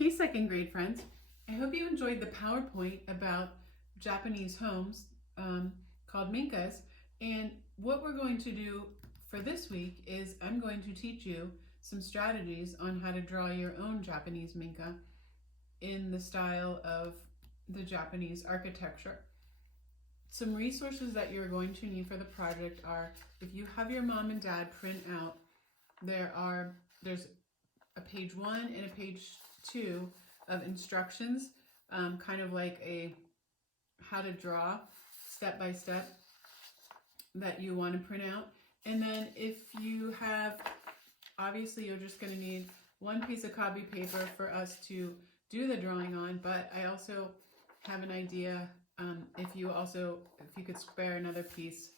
Hey second grade friends, I hope you enjoyed the PowerPoint about Japanese homes called Minkas, and what we're going to do for this week is I'm going to teach you some strategies on how to draw your own Japanese Minka in the style of the Japanese architecture. Some resources that you're going to need for the project are, if you have your mom and dad print out, there's a page 1 and a page 2 of instructions, kind of like a how to draw step by step that you want to print out. And then if you have, obviously you're just going to need one piece of copy paper for us to do the drawing on, but I also have an idea, if you could spare another piece,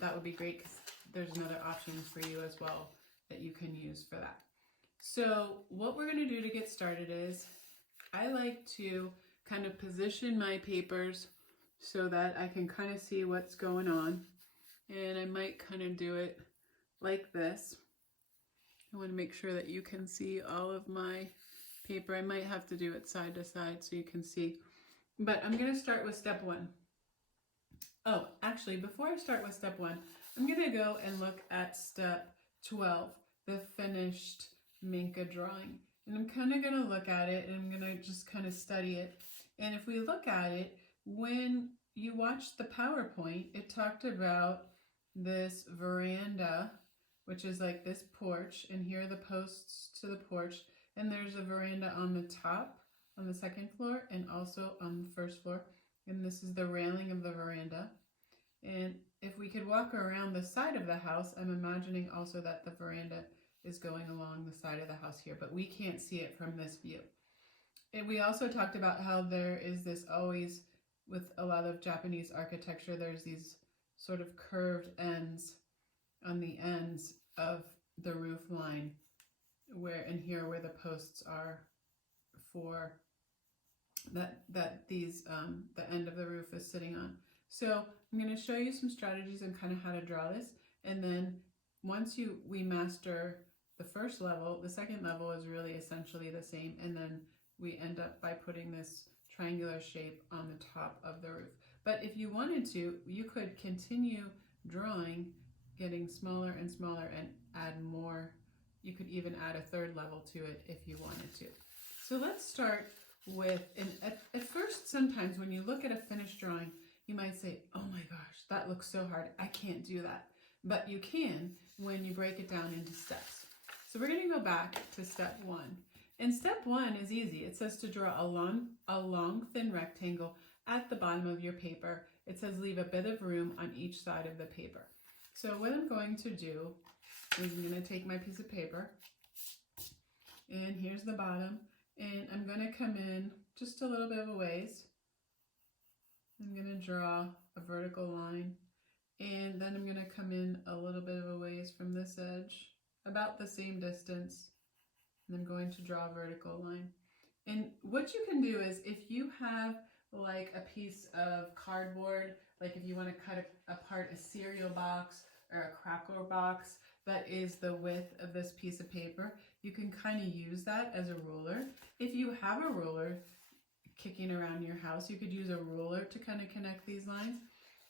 that would be great, because there's another option for you as well that you can use for that. So what we're going to do to get started is, I like to kind of position my papers so that I can kind of see what's going on. And I might kind of do it like this. I want to make sure that you can see all of my paper. I might have to do it side to side so you can see. But I'm going to start with step 1. Oh, actually, before I start with step 1, I'm going to go and look at step 12, the finished Minka drawing. And I'm kind of going to look at it and I'm going to just kind of study it. And if we look at it, when you watched the PowerPoint, it talked about this veranda, which is like this porch, and here are the posts to the porch, and there's a veranda on the top, on the second floor, and also on the first floor, and this is the railing of the veranda. And if we could walk around the side of the house, I'm imagining also that the veranda is going along the side of the house here, but we can't see it from this view. And we also talked about how there is this always, with a lot of Japanese architecture, there's these sort of curved ends on the ends of the roof line, where the posts are for the end of the roof is sitting on. So I'm going to show you some strategies on kind of how to draw this, and then once we master the first level, the second level is really essentially the same, and then we end up by putting this triangular shape on the top of the roof. But if you wanted to, you could continue drawing, getting smaller and smaller, and add more. You could even add a third level to it if you wanted to. So let's start with, and at first, sometimes when you look at a finished drawing, you might say, oh my gosh, that looks so hard, I can't do that. But you can when you break it down into steps. So we're going to go back to step 1. And step 1 is easy. It says to draw a long thin rectangle at the bottom of your paper. It says leave a bit of room on each side of the paper. So what I'm going to do is I'm going to take my piece of paper, and here's the bottom, and I'm going to come in just a little bit of a ways. I'm going to draw a vertical line, and then I'm going to come in a little bit of a ways from this edge, about the same distance, and I'm going to draw a vertical line. And what you can do is, if you have like a piece of cardboard, like if you want to cut apart a cereal box or a cracker box that is the width of this piece of paper, you can kind of use that as a ruler. If you have a ruler kicking around your house, you could use a ruler to kind of connect these lines.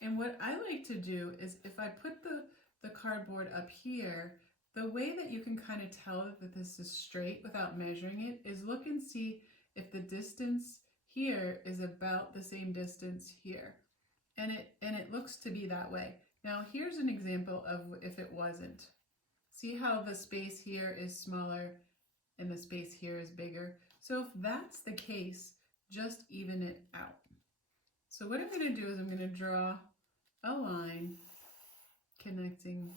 And what I like to do is, if I put the cardboard up here, the way that you can kind of tell that this is straight without measuring it is look and see if the distance here is about the same distance here. And it looks to be that way. Now here's an example of if it wasn't. See how the space here is smaller and the space here is bigger? So if that's the case, just even it out. So what I'm going to do is I'm going to draw a line connecting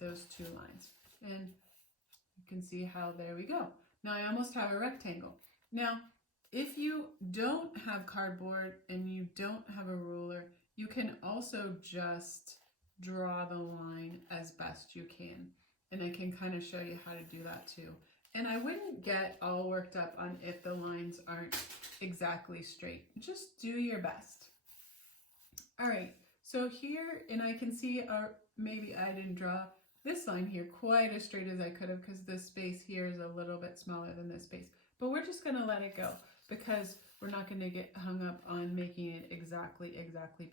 those two lines, and you can see how there we go. Now I almost have a rectangle. Now if you don't have cardboard and you don't have a ruler, you can also just draw the line as best you can, and I can kind of show you how to do that too. And I wouldn't get all worked up on if the lines aren't exactly straight. Just do your best. All right, so here, and I can see, maybe I didn't draw this line here quite as straight as I could have, because this space here is a little bit smaller than this space. but we're just gonna let it go because we're not gonna get hung up on making it exactly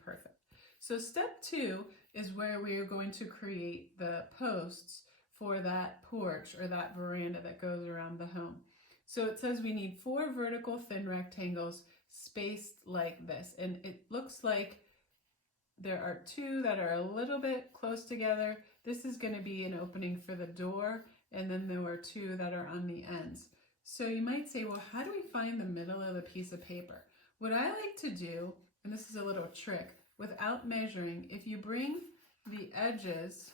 perfect. So step 2 is where we are going to create the posts for that porch or that veranda that goes around the home. So it says we need 4 vertical thin rectangles spaced like this, and it looks like there are 2 that are a little bit close together. This is going to be an opening for the door, and then there are 2 that are on the ends. So you might say, well, how do we find the middle of the piece of paper? What I like to do, and this is a little trick, without measuring, if you bring the edges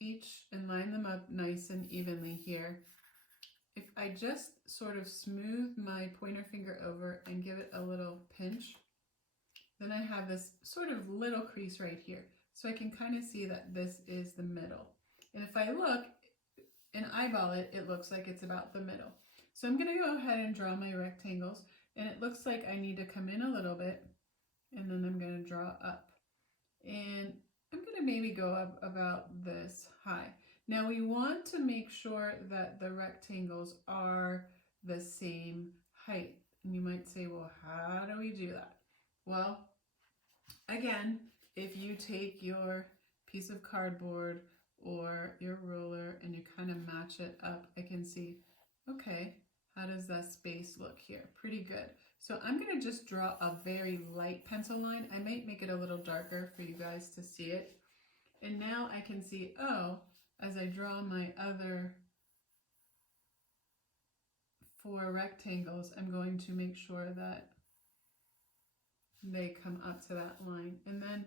each and line them up nice and evenly here, if I just sort of smooth my pointer finger over and give it a little pinch, then I have this sort of little crease right here. So I can kind of see that this is the middle. And if I look and eyeball it, it looks like it's about the middle. So I'm going to go ahead and draw my rectangles, and it looks like I need to come in a little bit, and then I'm going to draw up. And I'm going to maybe go up about this high. Now we want to make sure that the rectangles are the same height. And you might say, well, how do we do that? Well, again, if you take your piece of cardboard or your ruler and you kind of match it up, I can see, okay, how does that space look here? Pretty good. So I'm going to just draw a very light pencil line. I might make it a little darker for you guys to see it. And now I can see, oh, as I draw my other 4 rectangles, I'm going to make sure that they come up to that line. And then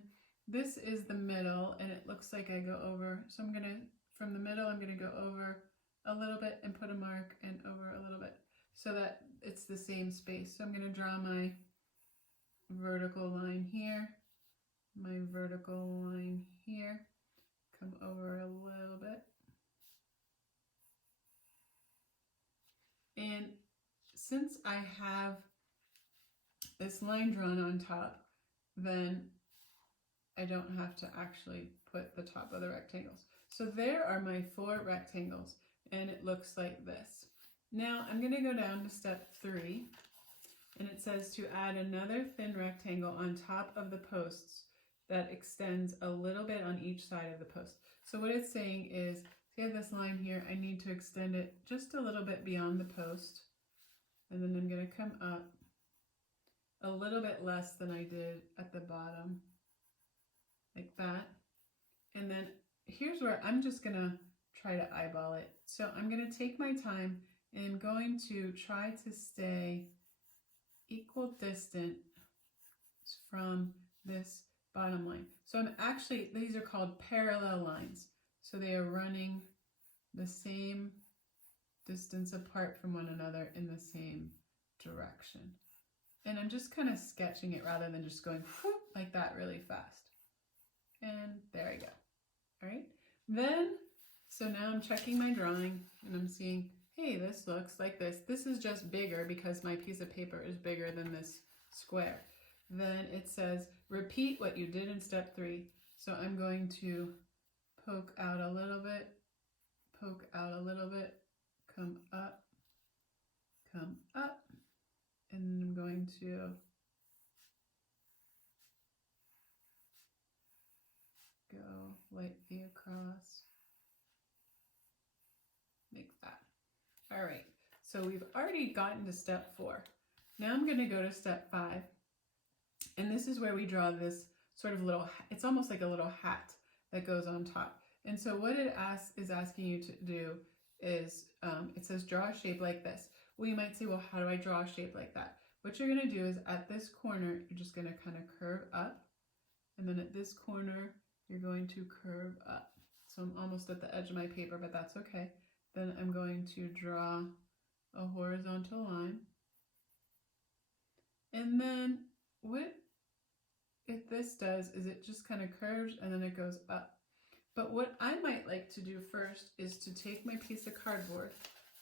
this is the middle, and it looks like I go over. So I'm going to, from the middle, I'm going to go over a little bit and put a mark and over a little bit so that it's the same space. So I'm going to draw my vertical line here, my vertical line here, come over a little bit. And since I have this line drawn on top, then I don't have to actually put the top of the rectangles. So there are my 4 rectangles, and it looks like this. Now I'm going to go down to step 3, and it says to add another thin rectangle on top of the posts that extends a little bit on each side of the post. So what it's saying is, see this line here, I need to extend it just a little bit beyond the post, and then I'm going to come up a little bit less than I did at the bottom, like that. And then here's where I'm just going to try to eyeball it. So I'm going to take my time, and I'm going to try to stay equal distance from this bottom line. So I'm actually, these are called parallel lines. So they are running the same distance apart from one another in the same direction. And I'm just kind of sketching it rather than just going whoop, like that really fast. And there I go. All right. Then, so now I'm checking my drawing and I'm seeing, hey, this looks like this. This is just bigger because my piece of paper is bigger than this square. Then it says, repeat what you did in step 3. So I'm going to poke out a little bit, poke out a little bit, come up, and I'm going to go lightly across, like that. All right, so we've already gotten to step 4. Now I'm going to go to step 5, and this is where we draw this sort of little, it's almost like a little hat that goes on top. And so what it is asking you to do is, it says draw a shape like this. Well, you might say, well, how do I draw a shape like that? What you're going to do is at this corner, you're just going to kind of curve up. And then at this corner, you're going to curve up. So I'm almost at the edge of my paper, but that's okay. Then I'm going to draw a horizontal line. And then what this does is it just kind of curves and then it goes up. But what I might like to do first is to take my piece of cardboard,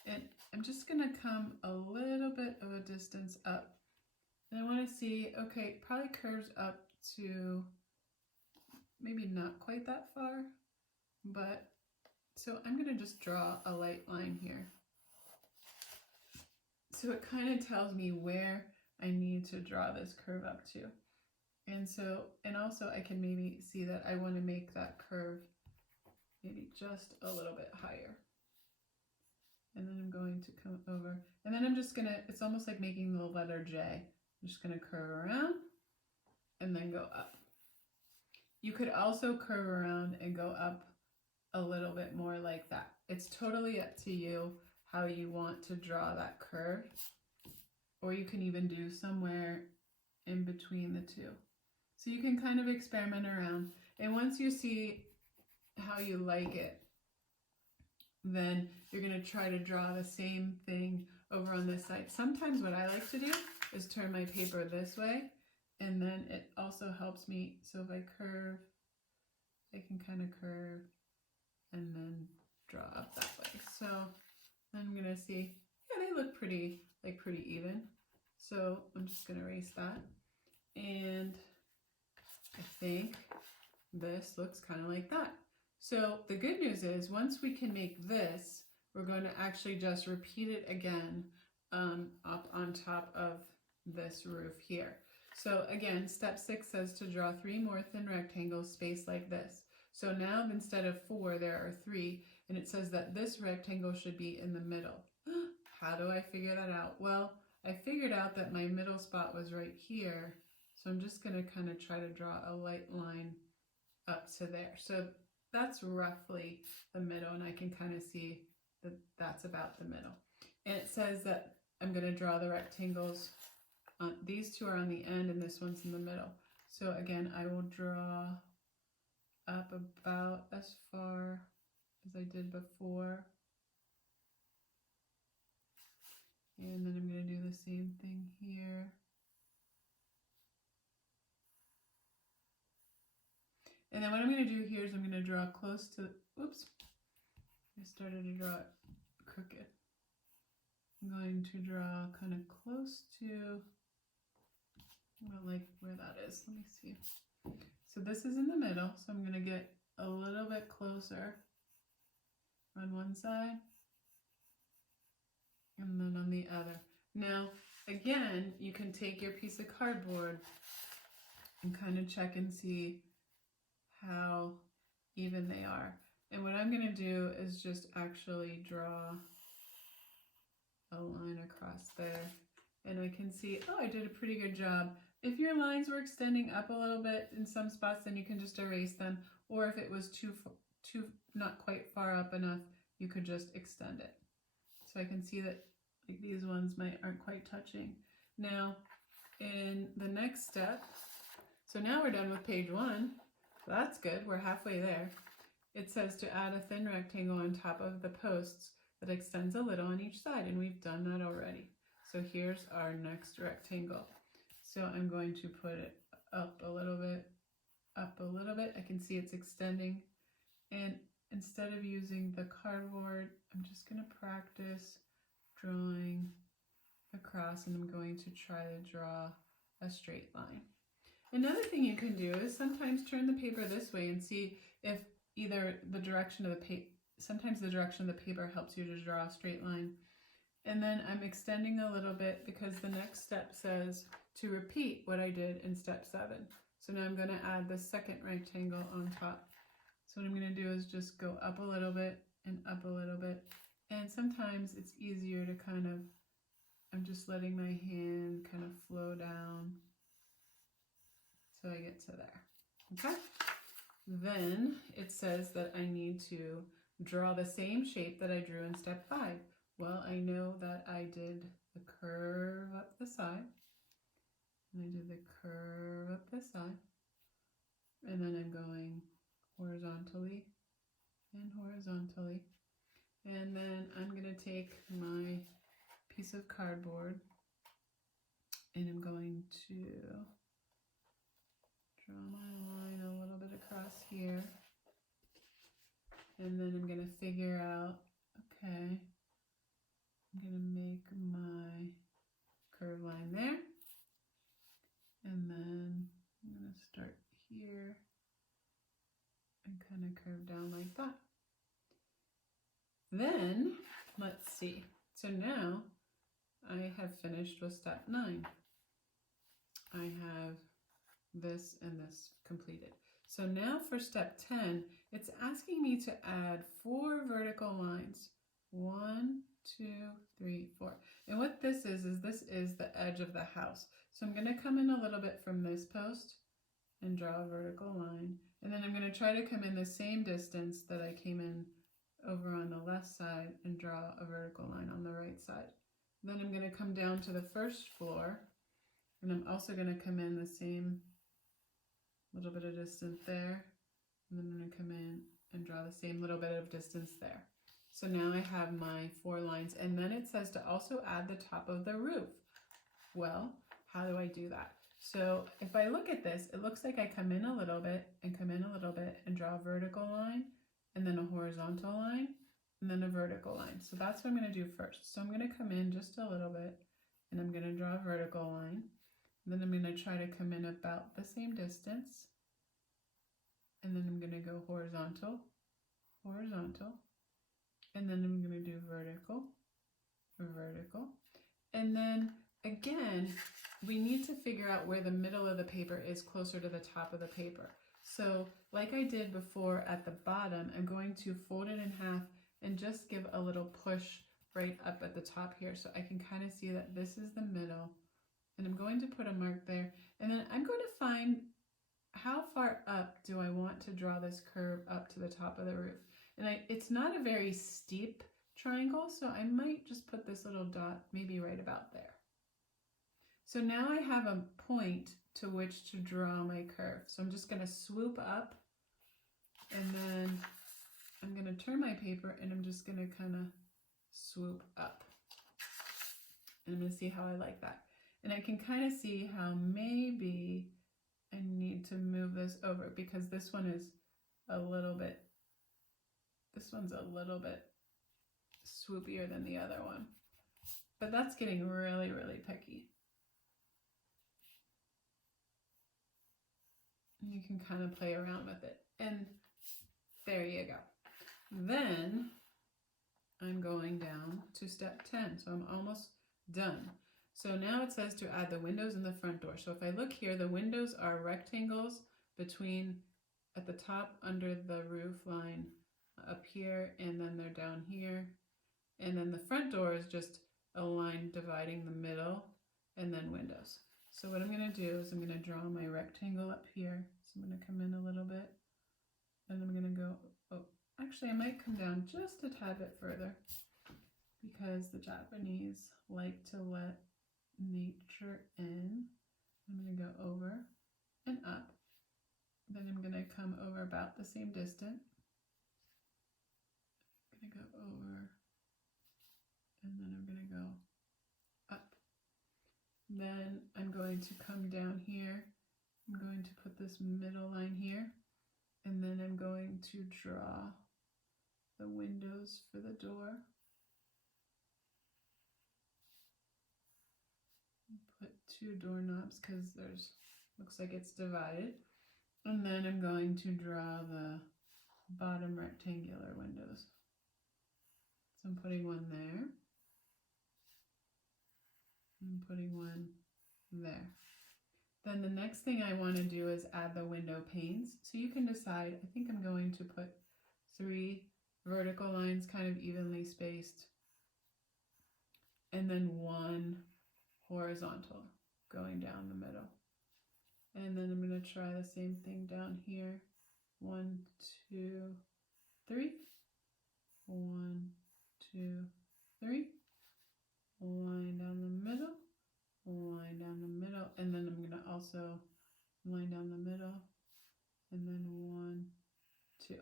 and I'm just going to come a little bit of a distance up. And I want to see, okay, it probably curves up to maybe not quite that far, but so I'm going to just draw a light line here. So it kind of tells me where I need to draw this curve up to. And so, and also I can maybe see that I want to make that curve maybe just a little bit higher. And then I'm going to come over, and then I'm just gonna, it's almost like making the letter J. I'm just gonna curve around and then go up. You could also curve around and go up a little bit more like that. It's totally up to you how you want to draw that curve, or you can even do somewhere in between the two. So you can kind of experiment around, and once you see how you like it, then you're going to try to draw the same thing over on this side. Sometimes what I like to do is turn my paper this way, and then it also helps me. So if I curve, I can kind of curve and then draw up that way. So I'm going to see, yeah, they look pretty even. So I'm just going to erase that. And I think this looks kind of like that. So the good news is once we can make this, we're going to actually just repeat it again up on top of this roof here. So again, step 6 says to draw 3 more thin rectangles spaced like this. So now instead of 4, there are 3, and it says that this rectangle should be in the middle. How do I figure that out? Well, I figured out that my middle spot was right here. So I'm just going to kind of try to draw a light line up to there. So that's roughly the middle, and I can kind of see that that's about the middle. And it says that I'm going to draw the rectangles. These two are on the end, and this one's in the middle. So again, I will draw up about as far as I did before. And then I'm going to do the same thing here. And then what I'm going to do here is I'm going to draw close to, oops, I started to draw it crooked. I'm going to draw kind of close to, well, like where that is. Let me see. So this is in the middle, so I'm going to get a little bit closer on one side and then on the other. Now, again, you can take your piece of cardboard and kind of check and see how even they are. And what I'm going to do is just actually draw a line across there. And I can see, oh, I did a pretty good job. If your lines were extending up a little bit in some spots, then you can just erase them. Or if it was too not quite far up enough, you could just extend it. So I can see that like these ones aren't quite touching. Now, in the next step, so now we're done with page 1. So that's good, we're halfway there. It says to add a thin rectangle on top of the posts that extends a little on each side, and we've done that already. So here's our next rectangle. So I'm going to put it up a little bit, up a little bit. I can see it's extending. And instead of using the cardboard, I'm just going to practice drawing across, and I'm going to try to draw a straight line. Another thing you can do is sometimes turn the paper this way and see if either the direction of the paper, sometimes the direction of the paper helps you to draw a straight line. And then I'm extending a little bit because the next step says to repeat what I did in step 7. So now I'm going to add the second rectangle on top. So what I'm going to do is just go up a little bit and up a little bit. And sometimes it's easier to kind of, I'm just letting my hand kind of flow down so I get to there. Okay? Then it says that I need to draw the same shape that I drew in step 5. Well, I know that I did the curve up the side, and I did the curve up the side, and then I'm going horizontally and horizontally, and then I'm going to take my piece of cardboard and I'm going to draw my line a little bit across here, and then I'm going to figure out, okay, I'm going to make my curve line there, and then I'm going to start here and kind of curve down like that. Then, let's see. So now I have finished with step 9. I have this and this completed. So now for step 10, it's asking me to add 4 vertical lines. 1, 2, 3, 4. And what this is this is the edge of the house. So I'm going to come in a little bit from this post and draw a vertical line. And then I'm going to try to come in the same distance that I came in over on the left side and draw a vertical line on the right side. Then I'm going to come down to the first floor, and I'm also going to come in the same little bit of distance there, and then I'm going to come in and draw the same little bit of distance there. So now I have my 4 lines, and then it says to also add the top of the roof. Well, how do I do that? So if I look at this, it looks like I come in a little bit and come in a little bit and draw a vertical line, and then a horizontal line, and then a vertical line. So that's what I'm going to do first. So I'm going to come in just a little bit, and I'm going to draw a vertical line. Then I'm going to try to come in about the same distance, and then I'm going to go horizontal, horizontal, and then I'm going to do vertical, vertical, and then again we need to figure out where the middle of the paper is closer to the top of the paper. So like I did before at the bottom, I'm going to fold it in half and just give a little push right up at the top here, so I can kind of see that this is the middle. And I'm going to put a mark there, and then I'm going to find how far up do I want to draw this curve up to the top of the roof. And it's not a very steep triangle, so I might just put this little dot maybe right about there. So now I have a point to which to draw my curve. So I'm just going to swoop up, and then I'm going to turn my paper, and I'm just going to kind of swoop up. And I'm going to see how I like that. And I can kind of see how maybe I need to move this over, because this one is a little bit, this one's a little bit swoopier than the other one. But that's getting really, really picky. And you can kind of play around with it. And there you go. Then I'm going down to step 10. So I'm almost done. So now it says to add the windows in the front door. So if I look here, the windows are rectangles between at the top under the roof line up here, and then they're down here. And then the front door is just a line dividing the middle, and then windows. So what I'm going to do is I'm going to draw my rectangle up here. So I'm going to come in a little bit, and I'm going to go, oh, actually I might come down just a tad bit further, because the Japanese like to let nature in. I'm going to go over and up. Then I'm going to come over about the same distance. I'm going to go over, and then I'm going to go up. Then I'm going to come down here. I'm going to put this middle line here, and then I'm going to draw the windows for the door. Put 2 doorknobs because there's, looks like it's divided. And then I'm going to draw the bottom rectangular windows. So I'm putting one there. I'm putting one there. Then the next thing I want to do is add the window panes. So you can decide, I think I'm going to put 3 vertical lines kind of evenly spaced, and then 1 horizontal going down the middle. And then I'm going to try the same thing down here. 1, 2, 3. 1, 2, 3. Line down the middle. Line down the middle. And then I'm going to also line down the middle. And then 1, 2.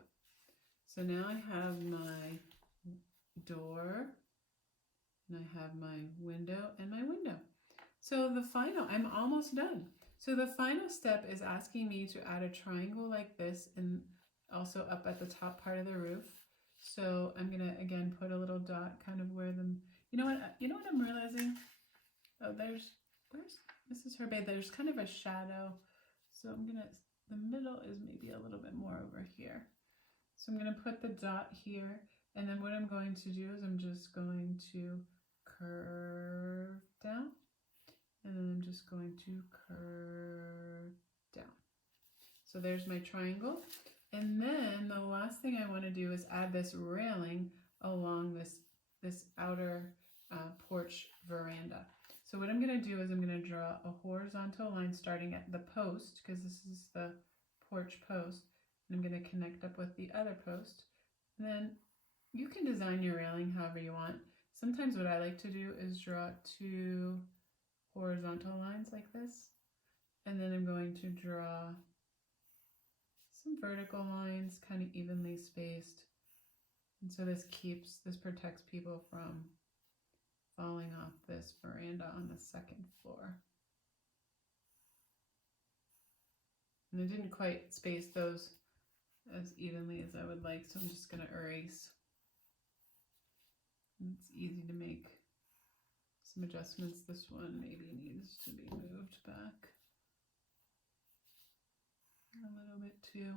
So now I have my door, and I have my window and my window. So the final, I'm almost done. So the final step is asking me to add a triangle like this, and also up at the top part of the roof. So I'm gonna again put a little dot kind of where the, you know what I'm realizing? Oh, there's Mrs. Herbay, there's kind of a shadow. So I'm gonna, the middle is maybe a little bit more over here. So I'm gonna put the dot here, and then what I'm going to do is I'm just going to curve to curve down. So there's my triangle. And then the last thing I want to do is add this railing along this outer porch veranda. So what I'm going to do is I'm going to draw a horizontal line starting at the post, because this is the porch post, and I'm going to connect up with the other post. And then you can design your railing however you want. Sometimes what I like to do is draw 2 horizontal lines like this, and then I'm going to draw some vertical lines kind of evenly spaced, and so this protects people from falling off this veranda on the 2nd floor. And I didn't quite space those as evenly as I would like, so I'm just going to erase. And it's easy to make some adjustments. This one maybe needs to be moved back a little bit too.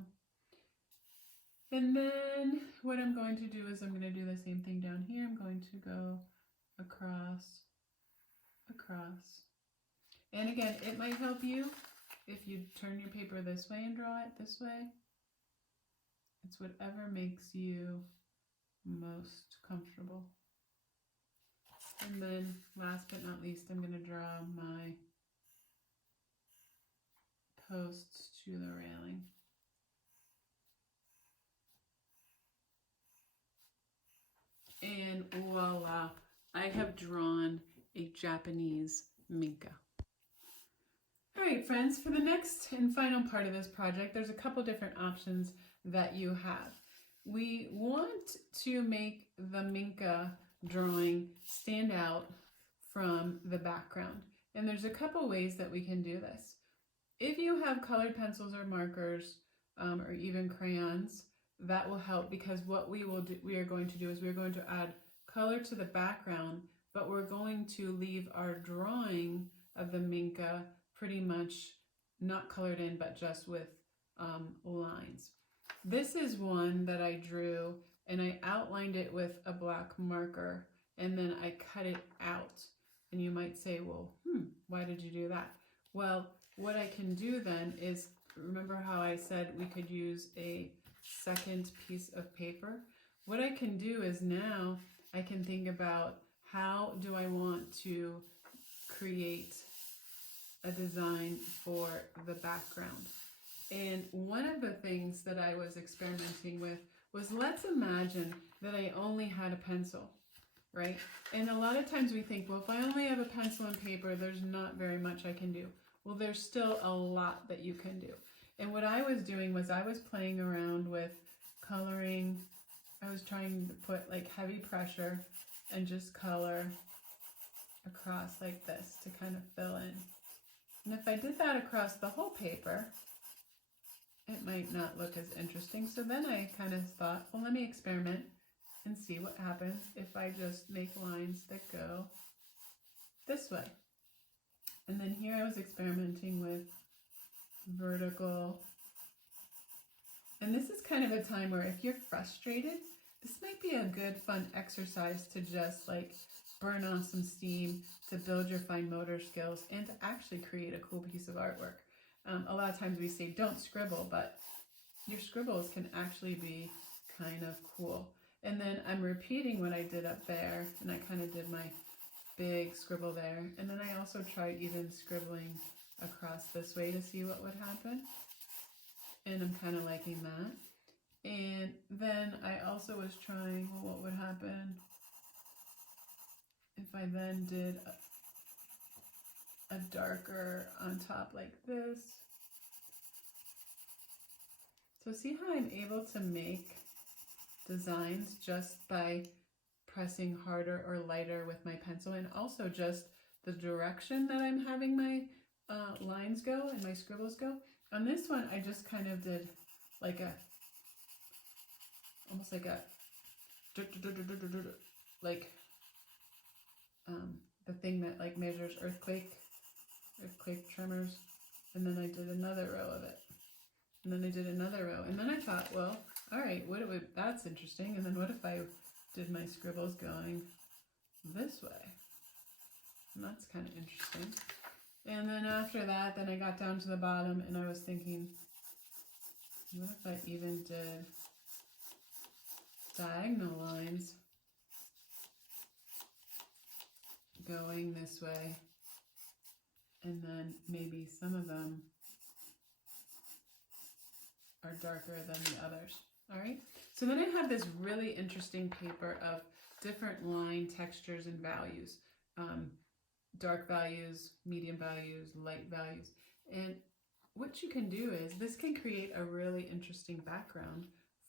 And then what I'm going to do is I'm going to do the same thing down here. I'm going to go across, across. And again, it might help you if you turn your paper this way and draw it this way. It's whatever makes you most comfortable. And then last but not least, I'm going to draw my posts to the railing. And voila, I have drawn a Japanese Minka. All right, friends, for the next and final part of this project, there's a couple different options that you have. We want to make the Minka drawing stand out from the background. And there's a couple ways that we can do this. If you have colored pencils or markers, or even crayons, that will help, because what we are going to do is we're going to add color to the background, but we're going to leave our drawing of the Minka pretty much not colored in, but just with lines. This is one that I drew, and I outlined it with a black marker, and then I cut it out. And you might say, well, why did you do that? Well, what I can do then is, remember how I said we could use a second piece of paper? What I can do is now I can think about, how do I want to create a design for the background? And one of the things that I was experimenting with was, let's imagine that I only had a pencil, right? And a lot of times we think, well, if I only have a pencil and paper, there's not very much I can do. Well, there's still a lot that you can do. And what I was doing was I was playing around with coloring. I was trying to put like heavy pressure and just color across like this to kind of fill in. And if I did that across the whole paper, it might not look as interesting. So then I kind of thought, well, let me experiment and see what happens if I just make lines that go this way. And then here I was experimenting with vertical. And this is kind of a time where if you're frustrated, this might be a good fun exercise to just like burn off some steam, to build your fine motor skills, and to actually create a cool piece of artwork. A lot of times we say don't scribble, but your scribbles can actually be kind of cool. And then I'm repeating what I did up there, and I kind of did my big scribble there. And then I also tried even scribbling across this way to see what would happen. And I'm kind of liking that. And then I also was trying, well, what would happen if I then did a darker on top like this. So see how I'm able to make designs just by pressing harder or lighter with my pencil, and also just the direction that I'm having my lines go and my scribbles go. On this one, I just kind of did like almost like the thing that like measures earthquake tremors, and then I did another row of it, and then I did another row, and then I thought, well, all right, that's interesting. And then what if I did my scribbles going this way? And that's kind of interesting. And then after that, then I got down to the bottom and I was thinking, what if I even did diagonal lines going this way, and then maybe some of them are darker than the others. All right, so then I have this really interesting paper of different line textures and values, dark values, medium values, light values. And what you can do is this can create a really interesting background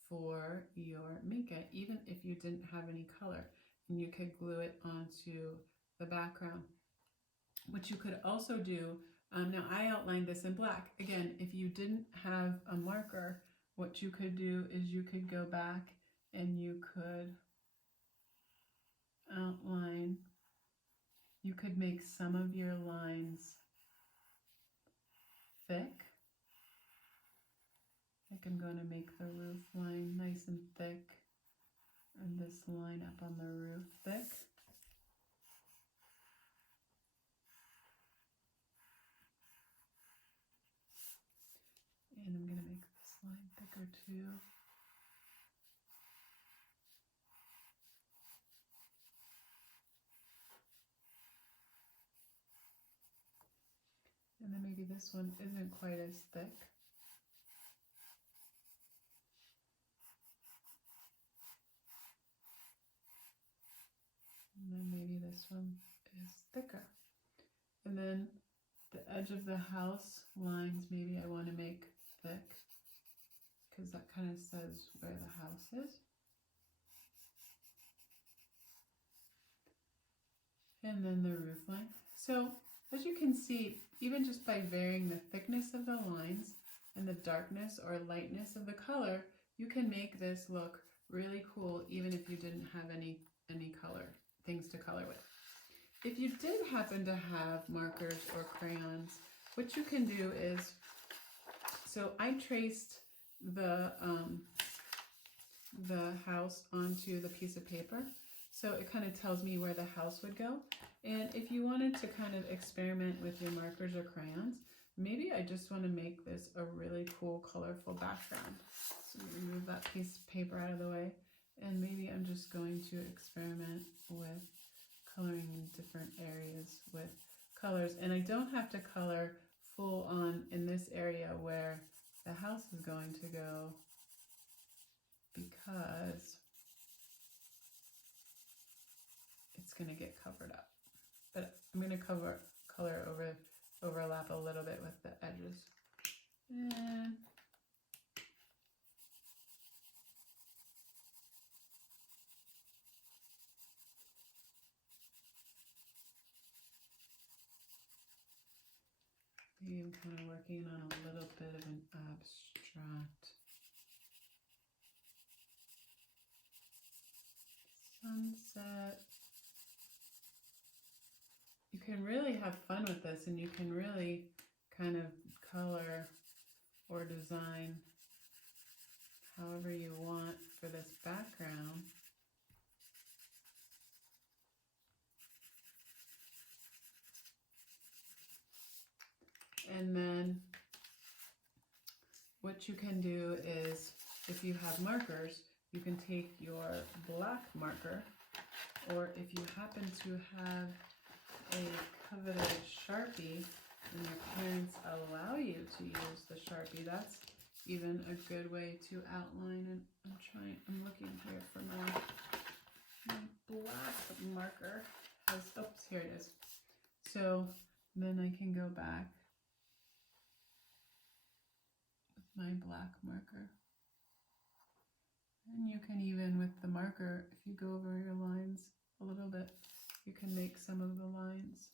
for your Minka, even if you didn't have any color, and you could glue it onto the background. What you could also do, now I outlined this in black. Again, if you didn't have a marker, what you could do is you could go back and you could outline, you could make some of your lines thick. Like I'm going to make the roof line nice and thick, and this line up on the roof thick. And I'm going to make this line thicker too. And then maybe this one isn't quite as thick. And then maybe this one is thicker. And then the edge of the house lines, maybe I want to make thick, because that kind of says where the house is. And then the roof line. So as you can see, even just by varying the thickness of the lines and the darkness or lightness of the color, you can make this look really cool even if you didn't have any color, things to color with. If you did happen to have markers or crayons, what you can do is, so I traced the house onto the piece of paper, so it kind of tells me where the house would go. And if you wanted to kind of experiment with your markers or crayons, maybe I just want to make this a really cool, colorful background. So I'm going to move that piece of paper out of the way, and maybe I'm just going to experiment with coloring in different areas with colors. And I don't have to color full on in this area where the house is going to go, because it's going to get covered up. But I'm going to overlap a little bit with the edges. And maybe I'm kind of working on a little bit of an abstract sunset. You can really have fun with this, and you can really kind of color or design however you want for this background. And then what you can do is, if you have markers, you can take your black marker, or if you happen to have a coveted Sharpie and your parents allow you to use the Sharpie, that's even a good way to outline. And I'm looking here for my black marker. Oops, here it is. So then I can go back with my black marker. And you can even, with the marker, if you go over your lines a little bit, you can make some of the lines.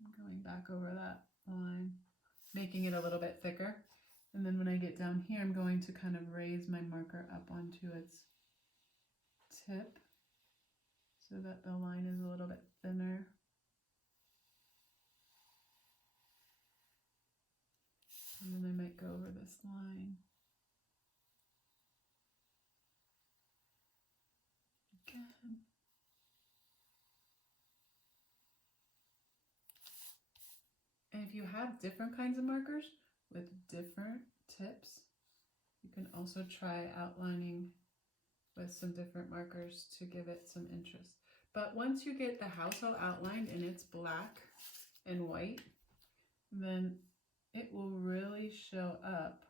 I'm going back over that line, making it a little bit thicker. And then when I get down here, I'm going to kind of raise my marker up onto its tip so that the line is a little bit thinner. And then I might go over this line. Again. if you have different kinds of markers with different tips, you can also try outlining with some different markers to give it some interest. But once you get the house all outlined and it's black and white, then it will really show up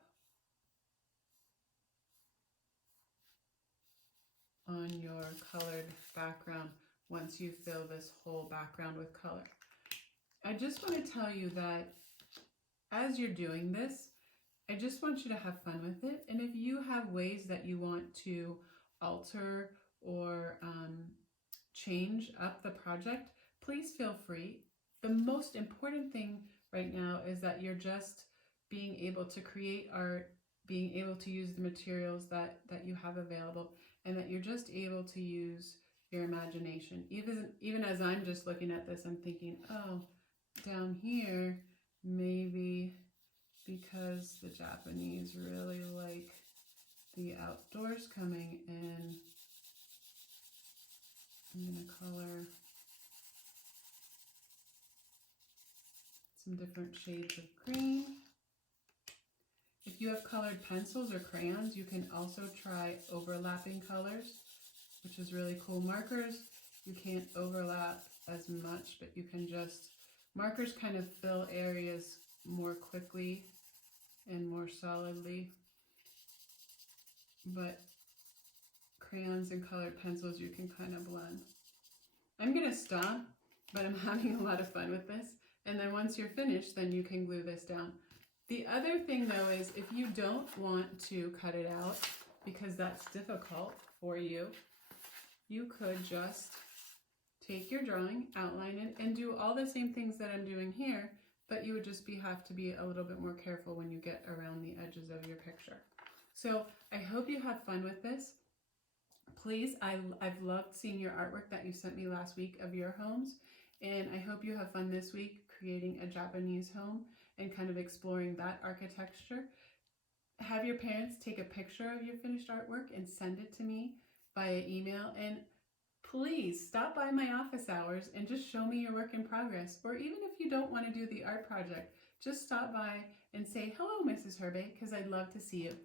on your colored background once you fill this whole background with color. I just want to tell you that as you're doing this, I just want you to have fun with it. And if you have ways that you want to alter or change up the project, please feel free. The most important thing right now is that you're just being able to create art, being able to use the materials that you have available, and that you're just able to use your imagination. Even as I'm just looking at this, I'm thinking, oh, down here, maybe because the Japanese really like the outdoors coming in, I'm going to color some different shades of green. If you have colored pencils or crayons, you can also try overlapping colors, which is really cool. Markers, you can't overlap as much, but you can just, markers kind of fill areas more quickly and more solidly, but crayons and colored pencils you can kind of blend. I'm gonna stop, but I'm having a lot of fun with this, and then once you're finished, then you can glue this down. The other thing though is if you don't want to cut it out because that's difficult for you, you could just take your drawing, outline it, and do all the same things that I'm doing here, but you would just have to be a little bit more careful when you get around the edges of your picture. So I hope you have fun with this. Please, I've loved seeing your artwork that you sent me last week of your homes, and I hope you have fun this week creating a Japanese home and kind of exploring that architecture. Have your parents take a picture of your finished artwork and send it to me via email, and please stop by my office hours and just show me your work in progress. Or even if you don't want to do the art project, just stop by and say, hello, Mrs. Herbay, because I'd love to see you.